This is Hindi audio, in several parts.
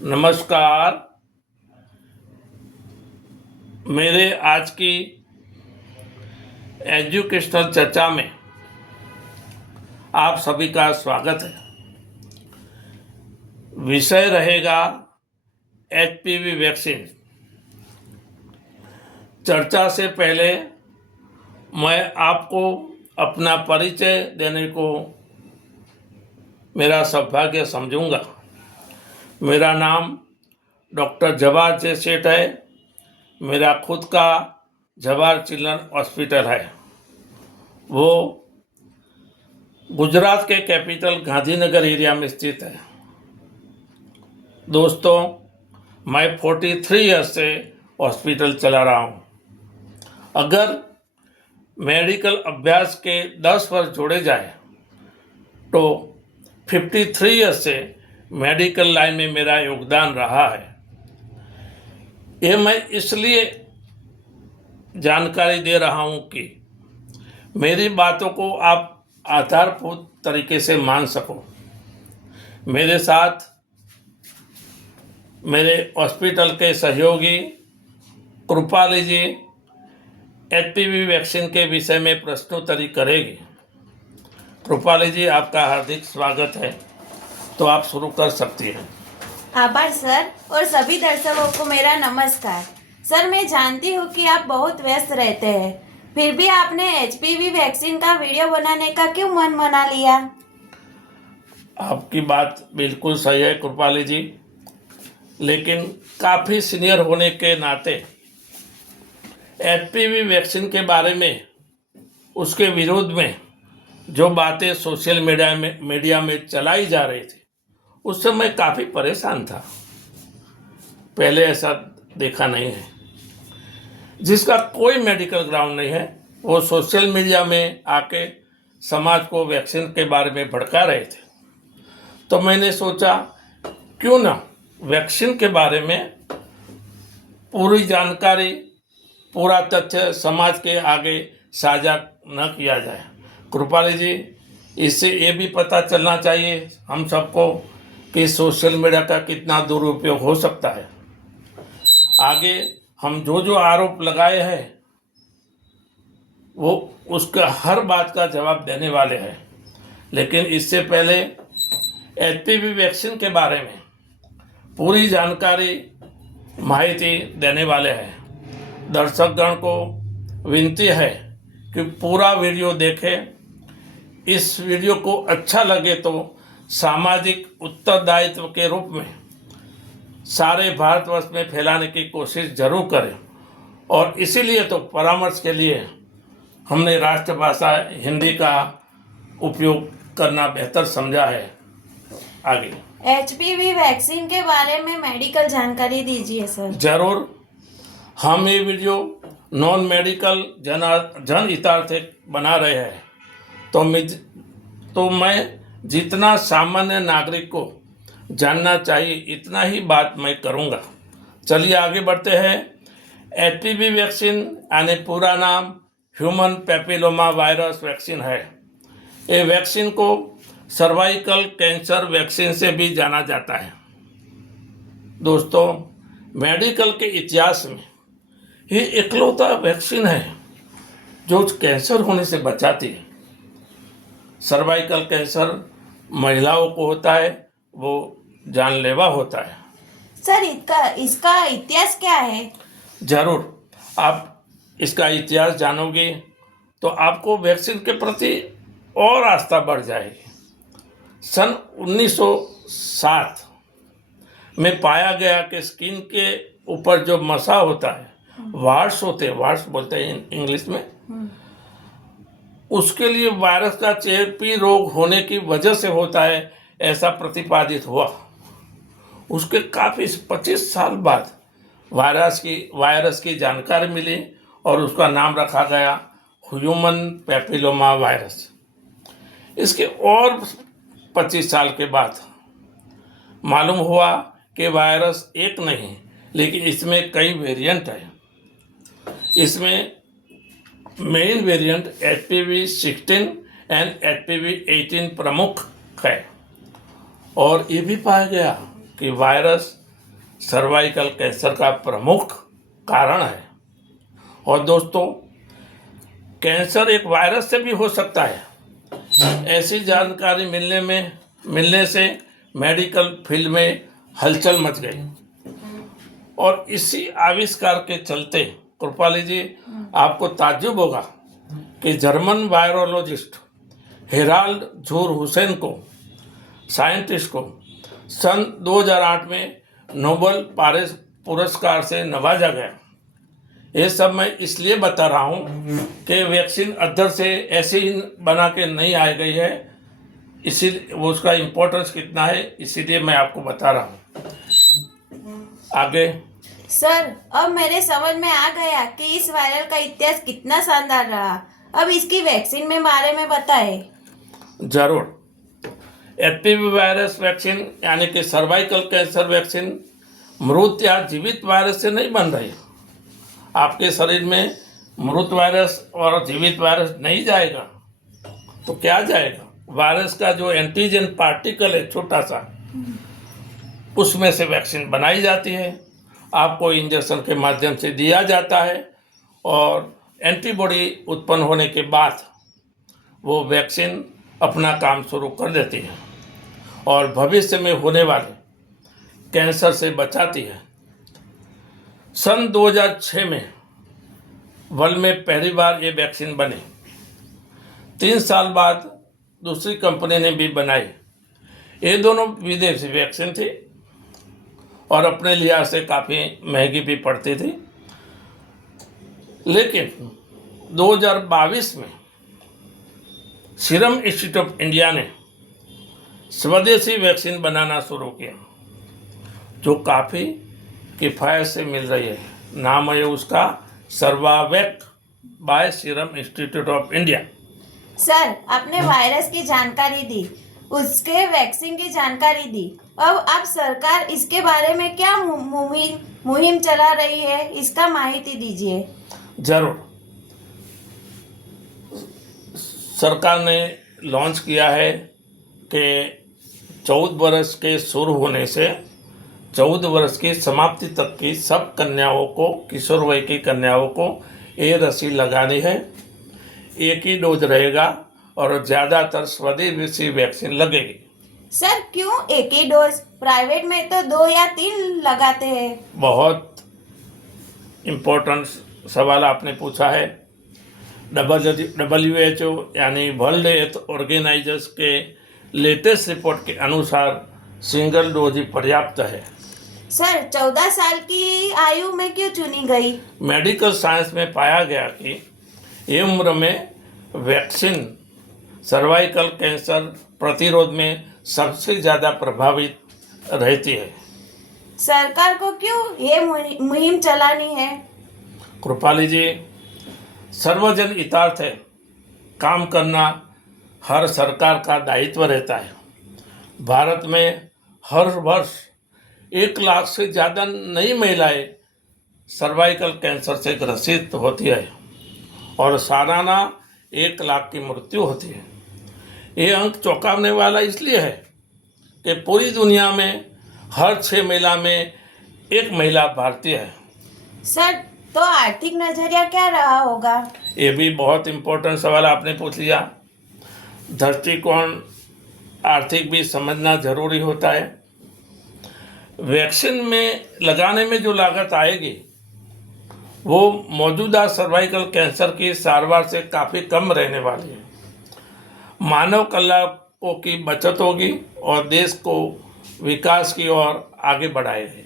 नमस्कार। मेरे आज की एजुकेशनल चर्चा में आप सभी का स्वागत है। विषय रहेगा एचपीवी वैक्सीन। चर्चा से पहले मैं आपको अपना परिचय देने को मेरा सौभाग्य समझूंगा। मेरा नाम डॉक्टर जवाहर जे सेठ है। मेरा खुद का जवाहर चिल्ड्रन हॉस्पिटल है। वो गुजरात के कैपिटल गांधीनगर एरिया में स्थित है। दोस्तों, मैं 43 ईयर्स से हॉस्पिटल चला रहा हूँ। अगर मेडिकल अभ्यास के 10 वर्ष जोड़े जाए तो 53 ईयर्स से मेडिकल लाइन में मेरा योगदान रहा है। ये मैं इसलिए जानकारी दे रहा हूँ कि मेरी बातों को आप आधारभूत तरीके से मान सको। मेरे साथ मेरे हॉस्पिटल के सहयोगी कृपाली जी एचपीवी वैक्सीन के विषय में प्रश्नोत्तरी करेगी। कृपाली जी, आपका हार्दिक स्वागत है। तो आप शुरू कर सकती हैं। आभार सर, और सभी दर्शकों को मेरा नमस्कार। सर, मैं जानती हूँ कि आप बहुत व्यस्त रहते हैं, फिर भी आपने एचपीवी वैक्सीन का वीडियो बनाने का क्यों मन बना लिया? आपकी बात बिल्कुल सही है कृपाली जी, लेकिन काफ़ी सीनियर होने के नाते एचपीवी वैक्सीन के बारे में, उसके विरोध में जो बातें सोशल मीडिया में चलाई जा रही थी, उससे मैं काफ़ी परेशान था। पहले ऐसा देखा नहीं है। जिसका कोई मेडिकल ग्राउंड नहीं है, वो सोशल मीडिया में आके समाज को वैक्सीन के बारे में भड़का रहे थे। तो मैंने सोचा क्यों ना वैक्सीन के बारे में पूरी जानकारी, पूरा तथ्य समाज के आगे साझा न किया जाए। कृपाली जी, इससे ये भी पता चलना चाहिए हम सबको कि सोशल मीडिया का कितना दुरुपयोग हो सकता है। आगे हम जो आरोप लगाए हैं वो उसका हर बात का जवाब देने वाले हैं। लेकिन इससे पहले एचपीवी वैक्सीन के बारे में पूरी जानकारी, माहिती देने वाले हैं। दर्शकगण को विनती है कि पूरा वीडियो देखें। इस वीडियो को अच्छा लगे तो सामाजिक उत्तरदायित्व के रूप में सारे भारतवर्ष में फैलाने की कोशिश जरूर करें। और इसीलिए तो परामर्श के लिए हमने राष्ट्रभाषा हिंदी का उपयोग करना बेहतर समझा है। आगे एचपीवी वैक्सीन के बारे में मेडिकल जानकारी दीजिए सर। जरूर। हम ये वीडियो नॉन मेडिकल जन हितार्थ बना रहे हैं, तो मैं जितना सामान्य नागरिक को जानना चाहिए इतना ही बात मैं करूंगा। चलिए आगे बढ़ते हैं। एचपीवी वैक्सीन यानी पूरा नाम ह्यूमन पैपिलोमा वायरस वैक्सीन है। ये वैक्सीन को सर्वाइकल कैंसर वैक्सीन से भी जाना जाता है। दोस्तों, मेडिकल के इतिहास में ये इकलौता वैक्सीन है जो कैंसर होने से बचाती है। सर्वाइकल कैंसर महिलाओं को होता है, वो जानलेवा होता है। सर, इसका इतिहास क्या है? जरूर, आप इसका इतिहास जानोगे तो आपको वैक्सीन के प्रति और आस्था बढ़ जाएगी। सन 1960 में पाया गया कि स्किन के ऊपर जो मसा होता है, वार्ड्स होते हैं, वार्ड्स बोलते हैं इंग्लिश में, उसके लिए वायरस का चेपी रोग होने की वजह से होता है, ऐसा प्रतिपादित हुआ। उसके काफ़ी 25 साल बाद वायरस की जानकारी मिली और उसका नाम रखा गया ह्यूमन पैपिलोमा वायरस। इसके और 25 साल के बाद मालूम हुआ कि वायरस एक नहीं, लेकिन इसमें कई वेरिएंट हैं। इसमें main variant HPV-16 and HPV-18 प्रमुख है। और ये भी पाया गया कि वायरस सर्वाइकल कैंसर का प्रमुख कारण है। और दोस्तों, कैंसर एक वायरस से भी हो सकता है। ऐसी जानकारी मिलने से मेडिकल फील्ड में हलचल मच गई और इसी आविष्कार के चलते कृपाली जी, आपको ताज्जुब होगा कि जर्मन वायरोलॉजिस्ट हेराल्ड झूर हुसैन को, साइंटिस्ट को, सन 2008 में नोबेल पुरस्कार से नवाजा गया। ये सब मैं इसलिए बता रहा हूँ कि वैक्सीन अद्धर से ऐसे ही बना के नहीं आ गई है, इसीलिए उसका इम्पोर्टेंस कितना है, इसीलिए मैं आपको बता रहा हूँ। आगे सर, अब मेरे समझ में आ गया कि इस वायरल का इतिहास कितना शानदार रहा। अब इसकी वैक्सीन में बारे में बताएं। जरूर। एचपीवी वायरस वैक्सीन यानी कि सर्वाइकल कैंसर वैक्सीन मृत या जीवित वायरस से नहीं बन रही। आपके शरीर में मृत वायरस और जीवित वायरस नहीं जाएगा तो क्या जाएगा? वायरस का जो एंटीजन पार्टिकल है छोटा सा, उसमें से वैक्सीन बनाई जाती है, आपको इंजेक्शन के माध्यम से दिया जाता है और एंटीबॉडी उत्पन्न होने के बाद वो वैक्सीन अपना काम शुरू कर देती है और भविष्य में होने वाले कैंसर से बचाती है। सन 2006 में वर्ल्ड में पहली बार ये वैक्सीन बनी। 3 साल बाद दूसरी कंपनी ने भी बनाई। ये दोनों विदेशी वैक्सीन थी और अपने लिहाज से काफ़ी महंगी भी पड़ती थी, लेकिन 2022 में सीरम इंस्टीट्यूट ऑफ इंडिया ने स्वदेशी वैक्सीन बनाना शुरू किया जो काफ़ी किफ़ायत से मिल रही है। नाम है उसका Cervavac by Serum Institute of India. Sir, आपने वायरस की जानकारी दी, उसके वैक्सीन की जानकारी दी। अब आप सरकार इसके बारे में क्या मुहिम चला रही है, इसका माहिती दीजिए। जरूर। सरकार ने लॉन्च किया है कि 14 वर्ष के शुरू होने से 14 वर्ष की समाप्ति तक की सब कन्याओं को, किशोर वय की कन्याओं को ये रस्सी लगानी है। एक ही डोज रहेगा और ज़्यादातर स्वदेशी वैक्सीन लगेगी। सर, क्यों एक ही डोज? प्राइवेट में तो 2 या 3 लगाते हैं। बहुत इम्पोर्टेंट सवाल आपने पूछा है। WHO यानी वर्ल्ड हेल्थ ऑर्गेनाइजर्स के लेटेस्ट रिपोर्ट के अनुसार सिंगल डोज ही पर्याप्त है। सर, 14 साल की आयु में क्यों चुनी गई? मेडिकल साइंस में पाया गया कि ये उम्र में वैक्सीन सर्वाइकल कैंसर प्रतिरोध में सबसे ज़्यादा प्रभावित रहती है। सरकार को क्यों ये मुहिम चलानी है? कृपाली जी, सर्वजन हितार्थ है, काम करना हर सरकार का दायित्व रहता है। भारत में हर वर्ष 1 लाख से ज़्यादा नई महिलाएं सर्वाइकल कैंसर से ग्रसित होती है और सालाना 1 लाख की मृत्यु होती है। ये अंक चौंकाने वाला इसलिए है कि पूरी दुनिया में हर 6 महिला में 1 महिला भारतीय है। सर, तो आर्थिक नजरिया क्या रहा होगा? ये भी बहुत इम्पोर्टेंट सवाल आपने पूछ लिया। दृष्टिकोण आर्थिक भी समझना जरूरी होता है। वैक्सीन में लगाने में जो लागत आएगी वो मौजूदा सर्वाइकल कैंसर की सारवार से काफ़ी कम रहने वाली है। मानव कल्याण की बचत होगी और देश को विकास की ओर आगे बढ़ाएगी।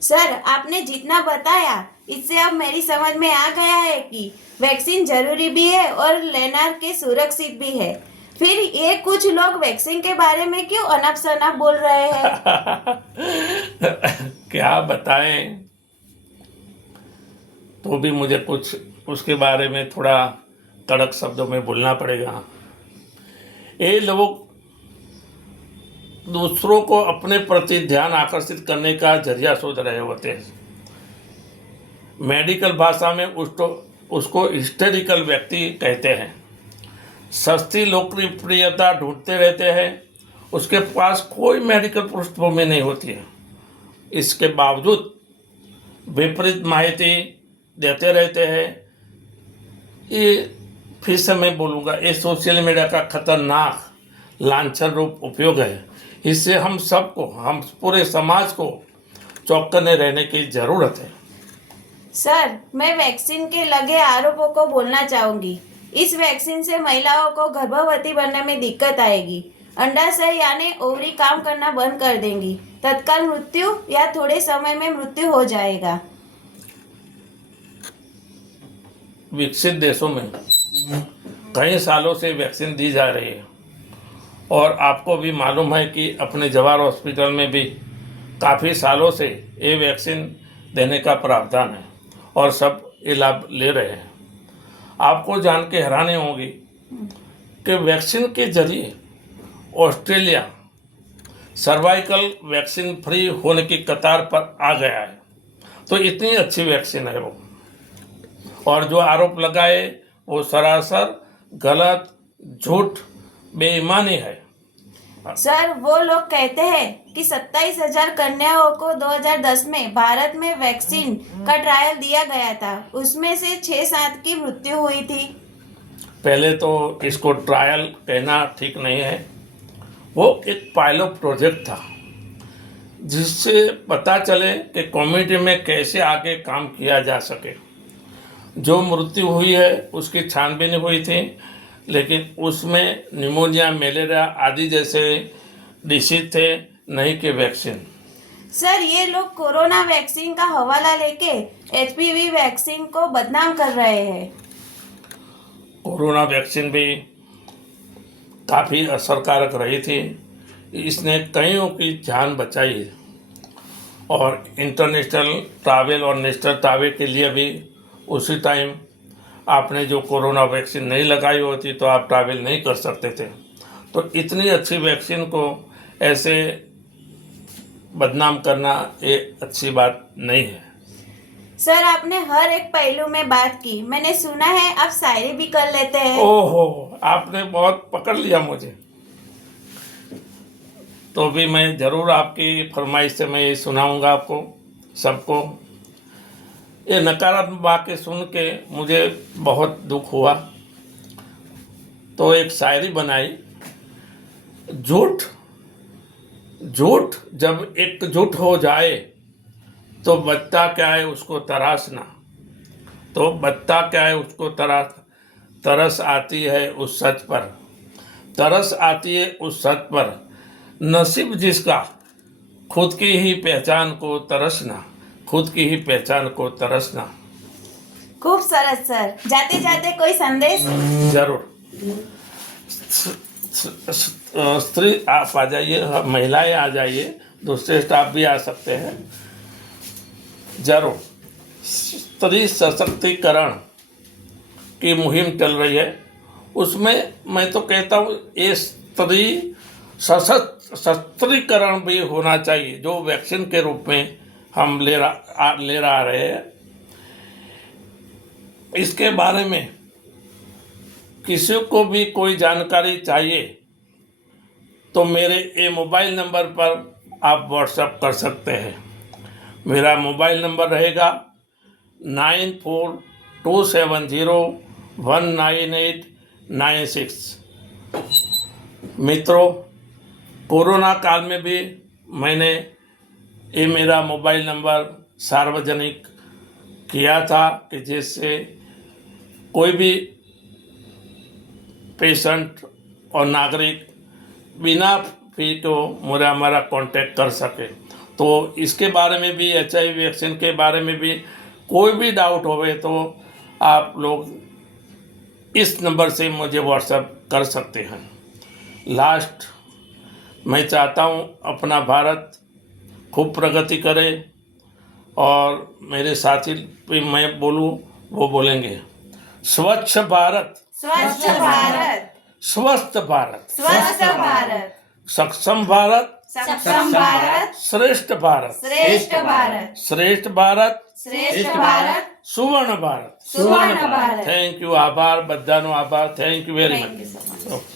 सर, आपने जितना बताया इससे अब मेरी समझ में आ गया है कि वैक्सीन जरूरी भी है और लेना के सुरक्षित भी है। फिर ये कुछ लोग वैक्सीन के बारे में क्यों अनप शनप बोल रहे हैं? क्या बताएं, तो भी मुझे कुछ उसके बारे में थोड़ा कड़क शब्दों में बोलना पड़ेगा। ये लोग दूसरों को अपने प्रति ध्यान आकर्षित करने का जरिया सोच रहे होते हैं। मेडिकल भाषा में उसको हिस्टेरिकल व्यक्ति कहते हैं। सस्ती लोकप्रियता ढूंढते रहते हैं उसके पास कोई मेडिकल पृष्ठभूमि नहीं होती है, इसके बावजूद विपरीत माहिती देते रहते हैं। ये फिर से मैं बोलूँगा, ये सोशल मीडिया का खतरनाक लांछन रूप उपयोग है। इससे हम सबको, हम पूरे समाज को चौकन्ने रहने की ज़रूरत है। सर, मैं वैक्सीन के लगे आरोपों को बोलना चाहूंगी। इस वैक्सीन से महिलाओं को गर्भवती बनने में दिक्कत आएगी। अंडाशय यानी ओवरी काम करना बंद कर देंगी। तत्काल मृत्यु या थोड़े समय में मृत्यु हो जाएगा। विकसित देशों में कई सालों से वैक्सीन दी जा रही है और आपको भी मालूम है कि अपने जवाहर हॉस्पिटल में भी काफ़ी सालों से ये वैक्सीन देने का प्रावधान है और सब ये लाभ ले रहे हैं। आपको जान के हैरानी होगी कि वैक्सीन के जरिए ऑस्ट्रेलिया सर्वाइकल वैक्सीन फ्री होने की कतार पर आ गया है। तो इतनी अच्छी वैक्सीन है वो, और जो आरोप लगाए वो सरासर गलत, झूठ, बेईमानी है। सर, वो लोग कहते हैं कि 27,000 कन्याओं को 2010 में भारत में वैक्सीन का ट्रायल दिया गया था, उसमें से 6-7 की मृत्यु हुई थी। पहले तो इसको ट्रायल कहना ठीक नहीं है, वो एक पायलट प्रोजेक्ट था जिससे पता चले कि कम्युनिटी में कैसे आगे काम किया जा सके। जो मृत्यु हुई है उसकी छानबीन हुई थी, लेकिन उसमें निमोनिया, मलेरिया आदि जैसे डिसीज थे, नहीं कि वैक्सीन। सर, ये लोग कोरोना वैक्सीन का हवाला लेके एचपीवी वैक्सीन को बदनाम कर रहे हैं। कोरोना वैक्सीन भी काफ़ी असरकारक रही थी, इसने कईयों की जान बचाई और इंटरनेशनल ट्रैवल और नेशनल ट्रैवल के लिए भी उसी टाइम आपने जो कोरोना वैक्सीन नहीं लगाई होती तो आप ट्रैवल नहीं कर सकते थे। तो इतनी अच्छी वैक्सीन को ऐसे बदनाम करना ये अच्छी बात नहीं है। सर, आपने हर एक पहलू में बात की। मैंने सुना है आप शायरी भी कर लेते हैं। ओहो, आपने बहुत पकड़ लिया मुझे। तो भी मैं ज़रूर आपकी फरमाइश से मैं ये सुनाऊंगा आपको सबको। ये नकारात्मक बातें सुन के मुझे बहुत दुख हुआ, तो एक शायरी बनाई। झूठ झूठ जब एकजुट हो जाए तो बचता क्या है उसको तराशना, तो बचता क्या है उसको तरस आती है उस सच पर, तरस आती है उस सच पर। नसीब जिसका खुद की ही पहचान को तरसना, खुद की ही पहचान को तरसना। खूब सरस सर। जाते जाते कोई संदेश? जरूर। स्त्री आप आ जाइए, महिलाएं आ जाइए, दूसरे स्टाफ भी आ सकते हैं। जरूर। स्त्री सशक्तिकरण की मुहिम चल रही है, उसमें मैं तो कहता हूँ ये स्त्री सशक्तिकरण भी होना चाहिए, जो वैक्सीन के रूप में हम ले रहे हैं। इसके बारे में किसी को भी कोई जानकारी चाहिए तो मेरे ये मोबाइल नंबर पर आप व्हाट्सएप कर सकते हैं। मेरा मोबाइल नंबर रहेगा 9427019896। मित्रों, कोरोना काल में भी मैंने ये मेरा मोबाइल नंबर सार्वजनिक किया था कि जिससे कोई भी पेशेंट और नागरिक बिना फी को हमारा कांटेक्ट कर सके। तो इसके बारे में भी, HIV वैक्सीन के बारे में भी कोई भी डाउट होवे तो आप लोग इस नंबर से मुझे व्हाट्सएप कर सकते हैं। लास्ट, मैं चाहता हूँ अपना भारत खूब प्रगति करे और मेरे साथी भी मैं बोलूँ वो बोलेंगे स्वच्छ भारत, स्वच्छ भारत, स्वस्थ भारत, स्वस्थ भारत, सक्षम भारत, सक्षम भारत, श्रेष्ठ भारत, श्रेष्ठ भारत, श्रेष्ठ भारत, श्रेष्ठ भारत, सुवर्ण भारत। सुवर्ण भारत। थैंक यू, आभार, बधानो आभार। Thank you very Thank you so much. Much.